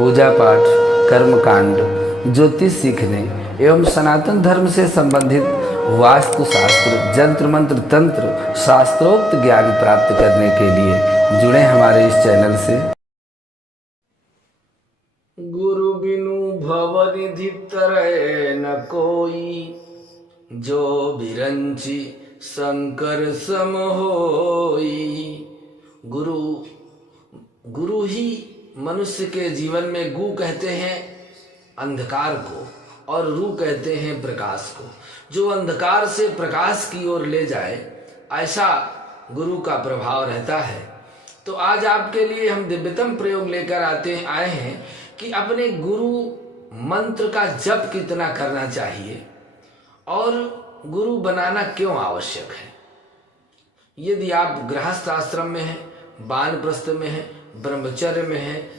पूजा पाठ, कर्मकांड, ज्योतिष सीखने एवं सनातन धर्म से संबंधित वास्तु शास्त्र, जंत्र मंत्र, तंत्र, शास्त्रोक्त ज्ञान प्राप्त करने के लिए जुड़े हमारे इस चैनल से। गुरु बिनु भवनिधि तरय न कोई, जो बिरंची शंकर सम होई। गुरु ही मनुष्य के जीवन में गु कहते हैं अंधकार को और रू कहते हैं प्रकाश को। जो अंधकार से प्रकाश की ओर ले जाए, ऐसा गुरु का प्रभाव रहता है। तो आज आपके लिए हम दिव्यतम प्रयोग लेकर आए हैं कि अपने गुरु मंत्र का जप कितना करना चाहिए और गुरु बनाना क्यों आवश्यक है। यदि आप गृहस्थ आश्रम में हैं, वानप्रस्थ में हैं, ब्रह्मचर्य में हैं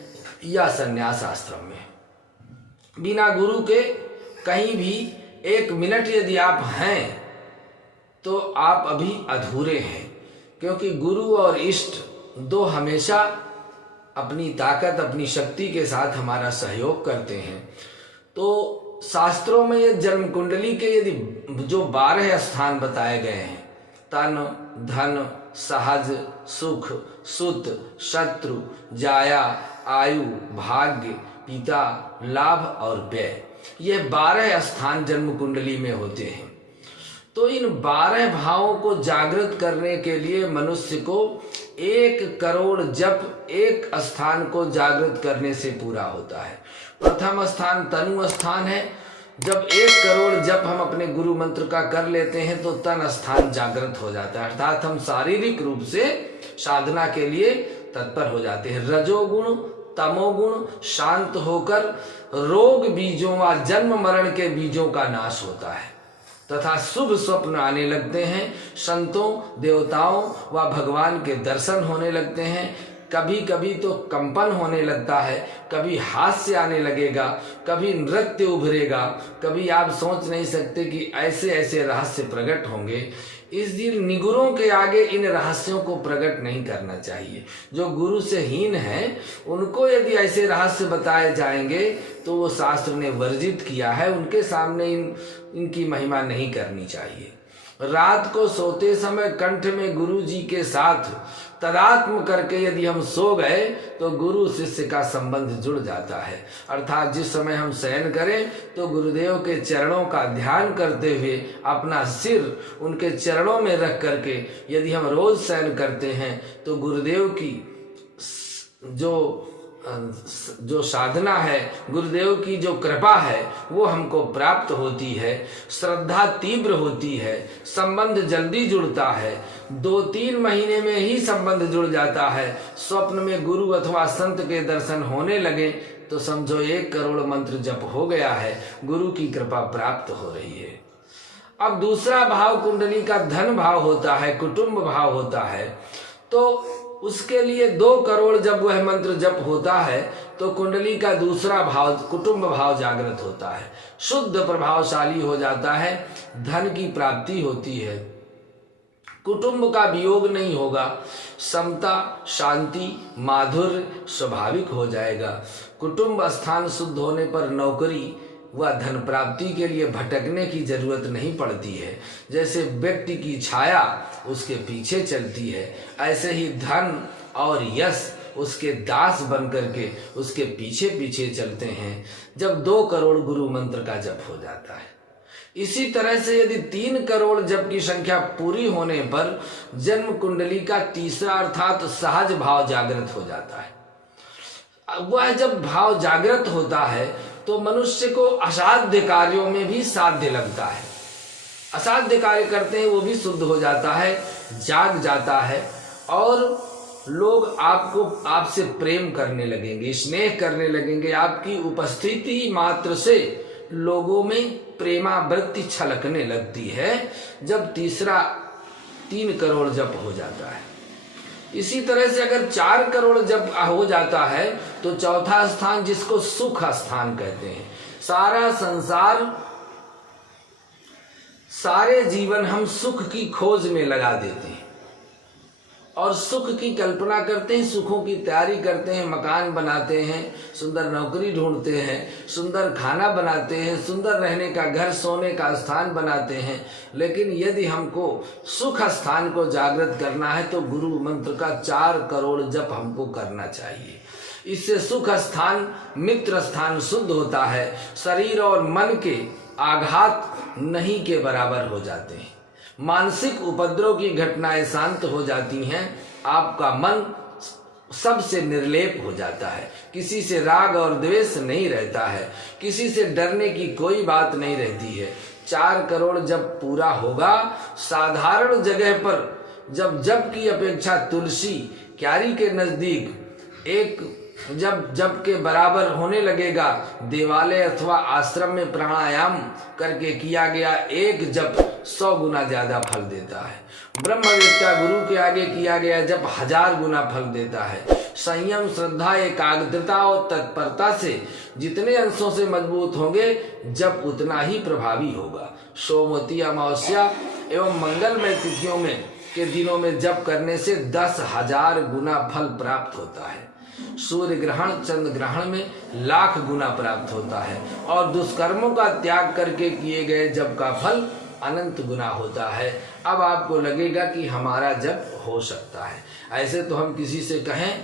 या संन्यास आश्रम में हैं, बिना गुरु के कहीं भी एक मिनट यदि आप हैं तो आप अभी अधूरे हैं, क्योंकि गुरु और इष्ट दो हमेशा अपनी ताकत, अपनी शक्ति के साथ हमारा सहयोग करते हैं। तो शास्त्रों में ये जन्म कुंडली के यदि जो 12 स्थान बताए गए हैं, तन, धन, सहज, सुख, सुत, शत्रु, जाया, आयु, भाग्य, पिता, लाभ और व्यय, ये 12 स्थान जन्म कुंडली में होते हैं। तो इन 12 भावों को जागृत करने के लिए मनुष्य को 1 करोड़ जप एक स्थान को जागृत करने से पूरा होता है। प्रथम स्थान तनु स्थान है। जब 1 करोड़ जप हम अपने गुरु मंत्र का कर लेते हैं तो तन स्थान जागृत हो जाता है, अर्थात हम शारीरिक रूप से साधना के लिए तत्पर हो जाते हैं। रजोगुण, तमोगुण शांत होकर रोग बीजों व जन्म मरण के बीजों का नाश होता है तथा शुभ स्वप्न आने लगते हैं। संतों, देवताओं व भगवान के दर्शन होने लगते हैं। कभी कभी तो कंपन होने लगता है, कभी हास्य आने लगेगा, कभी नृत्य उभरेगा, कभी आप सोच नहीं सकते कि ऐसे ऐसे रहस्य प्रकट होंगे। इस दिन निगुरों के आगे इन रहस्यों को प्रकट नहीं करना चाहिए। जो गुरु से हीन है उनको यदि ऐसे रहस्य बताए जाएंगे तो वो शास्त्र ने वर्जित किया है, उनके सामने इनकी महिमा नहीं करनी चाहिए। रात को सोते समय कंठ में गुरु जी के साथ तदात्म करके यदि हम सो गए तो गुरु शिष्य का संबंध जुड़ जाता है, अर्थात जिस समय हम शयन करें तो गुरुदेव के चरणों का ध्यान करते हुए अपना सिर उनके चरणों में रख करके यदि हम रोज शयन करते हैं तो गुरुदेव की जो साधना है, गुरुदेव की जो कृपा है वो हमको प्राप्त होती है। श्रद्धा तीव्र होती है, संबंध जल्दी जुड़ता है, 2-3 महीने में ही संबंध जुड़ जाता है। स्वप्न में गुरु अथवा संत के दर्शन होने लगे तो समझो 1 करोड़ मंत्र जप हो गया है, गुरु की कृपा प्राप्त हो रही है। अब दूसरा भाव कुंडली का धन भाव होता है, कुटुंब भाव होता है। तो उसके लिए 2 करोड़ जब वह मंत्र जप होता है तो कुंडली का दूसरा भाव कुटुंब भाव जागृत होता है, शुद्ध प्रभावशाली हो जाता है, धन की प्राप्ति होती है, कुटुंब का वियोग नहीं होगा, समता, शांति, माधुर्य स्वाभाविक हो जाएगा। कुटुंब स्थान शुद्ध होने पर नौकरी व धन प्राप्ति के लिए भटकने की जरूरत नहीं पड़ती है। जैसे व्यक्ति की छाया उसके पीछे चलती है, ऐसे ही धन और यश उसके दास बन करके उसके पीछे पीछे चलते हैं जब 2 करोड़ गुरु मंत्र का जप हो जाता है। इसी तरह से यदि 3 करोड़ जप की संख्या पूरी होने पर जन्म कुंडली का तीसरा अर्थात सहज भाव जागृत हो जाता है। वह जब भाव जागृत होता है तो मनुष्य को असाध्य कार्यों में भी साध्य लगता है। असाध्य कार्य करते हैं वो भी शुद्ध हो जाता है, जाग जाता है और लोग आपसे प्रेम करने लगेंगे, स्नेह करने लगेंगे। आपकी उपस्थिति मात्र से लोगों में प्रेमावृत्ति छलकने लगती है जब तीसरा 3 करोड़ जप हो जाता है। इसी तरह से अगर 4 करोड़ जब हो जाता है तो चौथा स्थान, जिसको सुख स्थान कहते हैं, सारा संसार, सारे जीवन हम सुख की खोज में लगा देते हैं। और सुख की कल्पना करते हैं, सुखों की तैयारी करते हैं, मकान बनाते हैं, सुंदर नौकरी ढूंढते हैं, सुंदर खाना बनाते हैं, सुंदर रहने का घर, सोने का स्थान बनाते हैं। लेकिन यदि हमको सुख स्थान को जागृत करना है तो गुरु मंत्र का 4 करोड़ जप हमको करना चाहिए। इससे सुख स्थान, मित्र स्थान शुद्ध होता है, शरीर और मन के आघात नहीं के बराबर हो जाते हैं, मानसिक उपद्रव की घटनाएं शांत हो जाती हैं, आपका मन सबसे निर्लेप हो जाता है, किसी से राग और द्वेष नहीं रहता है, किसी से डरने की कोई बात नहीं रहती है। 4 करोड़ जब पूरा होगा, साधारण जगह पर जब की अपेक्षा तुलसी क्यारी के नजदीक एक जब के बराबर होने लगेगा। देवालय अथवा आश्रम में प्राणायाम करके किया गया एक जप 100 गुना ज्यादा फल देता है। ब्रह्मवेत्ता गुरु के आगे किया गया जप 1000 गुना फल देता है। संयम, श्रद्धा, एकाग्रता और तत्परता से जितने अंशों से मजबूत होंगे, जप उतना ही प्रभावी होगा। सोमवती अमावस्या एवं मंगलमय तिथियों में के दिनों में जप करने से 10,000 गुना फल प्राप्त होता है। सूर्य ग्रहण, चंद्र ग्रहण में लाख गुना प्राप्त होता है और दुष्कर्मों का त्याग करके किए गए जप का फल अनंत गुना होता है। अब आपको लगेगा कि हमारा जप हो सकता है। ऐसे तो हम किसी से कहें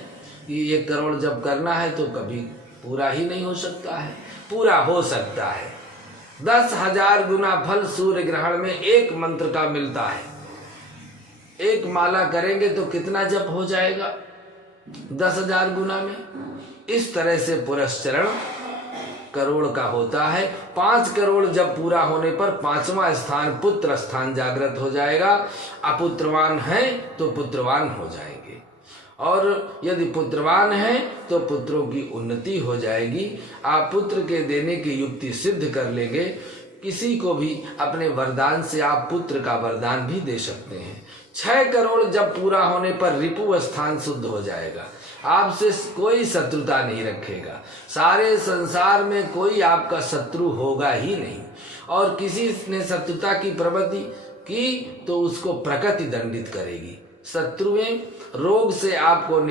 कि 1 करोड़ जप करना है तो कभी पूरा ही नहीं हो सकता है। पूरा हो सकता है। 10,000 गुना फल सूर्य ग्रहण में एक मंत्र का मिलता है। एक माला करेंगे तो कितना जप हो जाएगा? 10,000 गुना में। इस तरह से पुरस्चरण करोड़ का होता है। 5 करोड़ जब पूरा होने पर 5वां स्थान पुत्र स्थान जागृत हो जाएगा। अपुत्रवान है तो पुत्रवान हो जाएंगे, और यदि पुत्रवान है तो पुत्रों की उन्नति हो जाएगी। आप पुत्र के देने की युक्ति सिद्ध कर लेंगे। किसी को भी अपने वरदान से आप पुत्र का वरदान भी दे सकते हैं। 6 करोड़ जब पूरा होने पर रिपु स्थान शुद्ध हो जाएगा। आपसे कोई शत्रुता नहीं रखेगा। सारे संसार में कोई आपका शत्रु होगा ही नहीं, और किसी ने शत्रुता की प्रवृत्ति की तो उसको प्रकृति दंडित करेगी। शत्रुएं रोग से आपको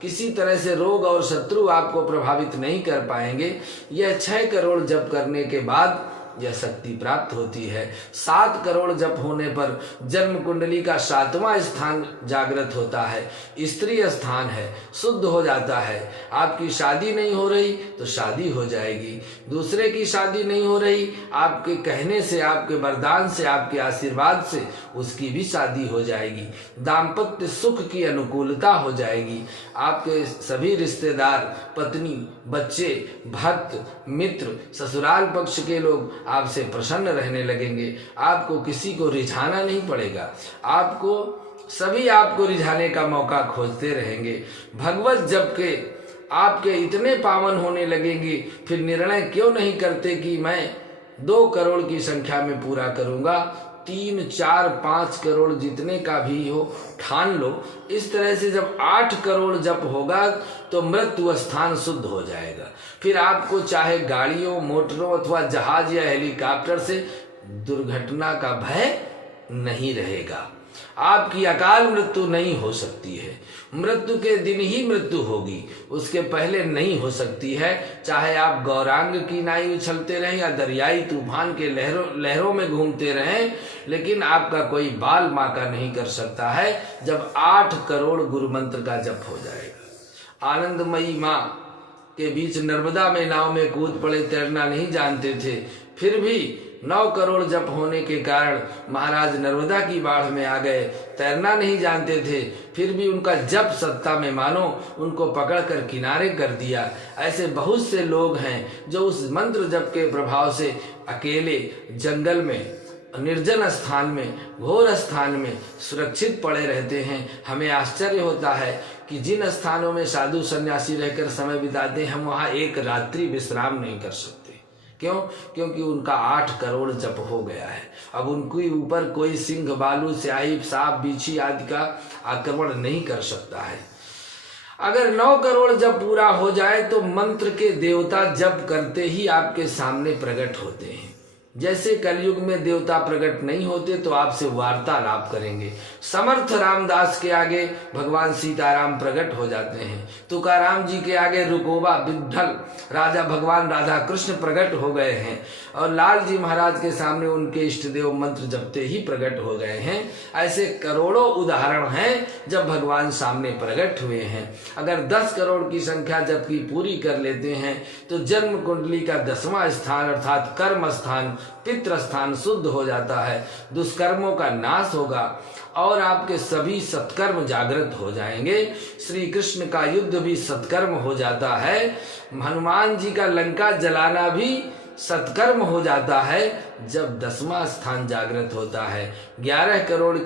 किसी तरह से रोग और शत्रु आपको प्रभावित नहीं कर पाएंगे। यह 6 करोड़ जप करने के बाद यह शक्ति प्राप्त होती है। 7 करोड़ जप होने पर जन्म कुंडली का 7वां स्थान जागृत होता है। स्त्री स्थान है, शुद्ध हो जाता है। आपकी शादी नहीं हो रही तो शादी हो जाएगी। दूसरे की शादी नहीं हो रही, आपके कहने से, आपके वरदान से, आपके आशीर्वाद से उसकी भी शादी हो जाएगी। दाम्पत्य सुख की अनुकूलता हो जाएगी। आपके सभी रिश्तेदार, पत्नी, बच्चे, भक्त, मित्र, ससुराल पक्ष के लोग आपसे प्रसन्न रहने लगेंगे। आपको किसी को रिझाना नहीं पड़ेगा। सभी आपको रिझाने का मौका खोजते रहेंगे। भगवत जप के आपके इतने पावन होने लगेंगे, फिर निर्णय क्यों नहीं करते कि मैं 2 करोड़ की संख्या में पूरा करूंगा। 3, 4, 5 करोड़ जितने का भी हो ठान लो। इस तरह से जब 8 करोड़ जप होगा तो मृत्यु स्थान शुद्ध हो जाएगा। फिर आपको चाहे गाड़ियों, मोटरों अथवा जहाज या हेलीकॉप्टर से दुर्घटना का भय नहीं रहेगा। आपकी अकाल मृत्यु नहीं हो सकती है। मृत्यु के दिन ही मृत्यु होगी, उसके पहले नहीं हो सकती है। चाहे आप गौरांग की नाई उछलते रहें या दरियाई तूफान के लहरों में घूमते रहें, लेकिन आपका कोई बाल माका नहीं कर सकता है जब 8 करोड़ गुरु मंत्र का जप हो जाएगा। आनंदमयी माँ के बीच नर्मदा में नाव में कूद पड़े, तैरना नहीं जानते थे, फिर भी 9 करोड़ जप होने के कारण महाराज नर्मदा की बाढ़ में आ गए। तैरना नहीं जानते थे, फिर भी उनका जप सत्ता में मानो उनको पकड़कर किनारे कर दिया। ऐसे बहुत से लोग हैं जो उस मंत्र जप के प्रभाव से अकेले जंगल में, निर्जन स्थान में, घोर स्थान में सुरक्षित पड़े रहते हैं। हमें आश्चर्य होता है कि जिन स्थानों में साधु सन्यासी रहकर समय बिताते हैं, हम वहाँ एक रात्रि विश्राम नहीं कर सकते। क्यों? क्योंकि उनका 8 करोड़ जप हो गया है। अब उनके ऊपर कोई सिंह, भालू, स्याही, सांप, बिच्छी आदि का आक्रमण नहीं कर सकता है। अगर 9 करोड़ जप पूरा हो जाए तो मंत्र के देवता जप करते ही आपके सामने प्रकट होते हैं। जैसे कलयुग में देवता प्रकट नहीं होते तो आपसे वार्तालाप करेंगे। समर्थ रामदास के आगे भगवान सीताराम प्रकट हो जाते हैं। तुकाराम जी के आगे रुकोबा विठल राजा भगवान राधा कृष्ण प्रकट हो गए हैं और लाल जी महाराज के सामने उनके इष्ट देव मंत्र जपते ही प्रकट हो गए हैं। ऐसे करोड़ों उदाहरण हैं जब भगवान सामने प्रकट हुए हैं। अगर 10 करोड़ की संख्या जबकि पूरी कर लेते हैं तो जन्म कुंडली का 10वां स्थान अर्थात कर्म स्थान पितृ स्थान शुद्ध हो जाता है, दुष्कर्मों का नाश होगा और आपके सभी सत्कर्म जागृत हो जाएंगे। श्री कृष्ण का युद्ध भी सत्कर्म हो जाता है, हनुमान जी का लंका जलाना भी सत्कर्म हो जाता है जब 10वां स्थान जागृत होता है। 11 करोड़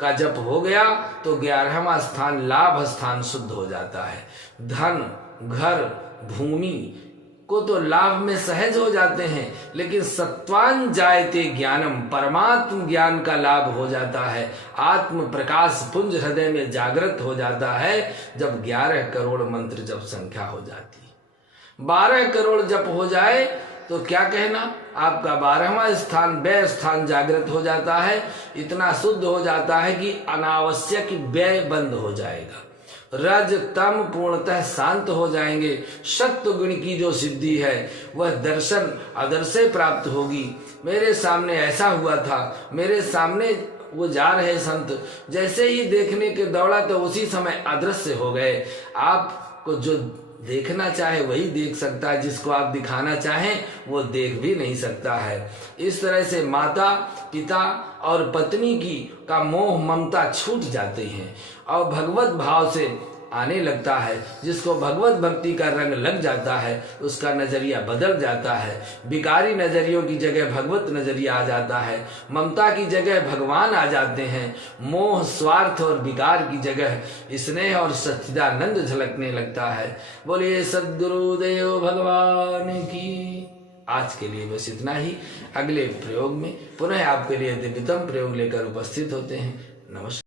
का जप हो गया तो 11वां स्थान लाभ स्थान शुद्ध हो जाता है। धन घर भूमि को तो लाभ में सहज हो जाते हैं, लेकिन सत्वान जायते ज्ञानम परमात्म ज्ञान का लाभ हो जाता है। आत्म प्रकाश पुंज हृदय में जागृत हो जाता है जब 11 करोड़ मंत्र जप संख्या हो जाती है। 12 करोड़ जप हो जाए तो क्या कहना, आपका 12वां स्थान व्यय स्थान जागृत हो जाता है। इतना शुद्ध हो जाता है कि अनावश्यक व्यय बंद हो जाएगा। रज तम पूर्णतः शांत हो जाएंगे। सत्व गुण की जो सिद्धि है वह दर्शन अदर्शय प्राप्त होगी। मेरे सामने ऐसा हुआ था, मेरे सामने वो जा रहे संत, जैसे ही देखने के दौड़ा तो उसी समय अदृश्य हो गए। आपको जो देखना चाहे वही देख सकता है, जिसको आप दिखाना चाहें वो देख भी नहीं सकता है। इस तरह से माता पिता और पत्नी का मोह ममता छूट जाते हैं और भगवत भाव से आने लगता है। जिसको भगवत भक्ति का रंग लग जाता है उसका नजरिया बदल जाता है। विकारी नजरियों की जगह भगवत नजरिया आ जाता है, ममता की जगह भगवान आ जाते हैं, मोह स्वार्थ और विकार की जगह स्नेह और सच्चिदानंद झलकने लगता है। बोलिए सद्गुरुदेव भगवान की। आज के लिए बस इतना ही। अगले प्रयोग में पुनः आपके लिए दिव्यतम प्रयोग लेकर उपस्थित होते हैं। नमस्कार।